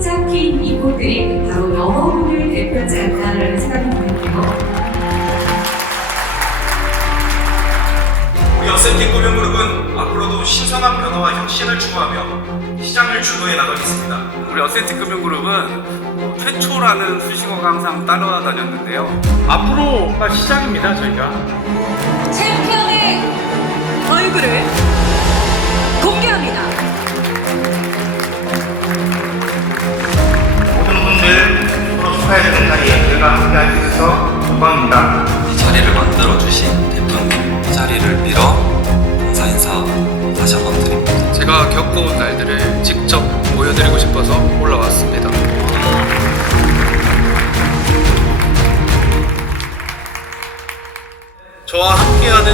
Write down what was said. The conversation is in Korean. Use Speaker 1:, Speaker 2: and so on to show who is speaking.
Speaker 1: 대표적인 인물들이 바로 여러분을 대표하지 않나라는 생각이 드는데요.
Speaker 2: 우리 어센틱 금융그룹은 앞으로도 신선한 변화와 혁신을 추구하며 시장을 주도해 나가겠습니다.
Speaker 3: 우리 어센틱 금융그룹은 최초라는 수식어가 항상 따라다녔는데요.
Speaker 4: 앞으로가 시작입니다, 저희가.
Speaker 5: 저희가 함께 할 수 있어서 영광입니다.
Speaker 6: 이 자리를 만들어 주신 대표님 이 자리를 빌어 감사 인사 다시 한 번 드립니다.
Speaker 7: 제가 겪어온 날들을 직접 보여드리고 싶어서 올라왔습니다.
Speaker 2: 저와 함께하는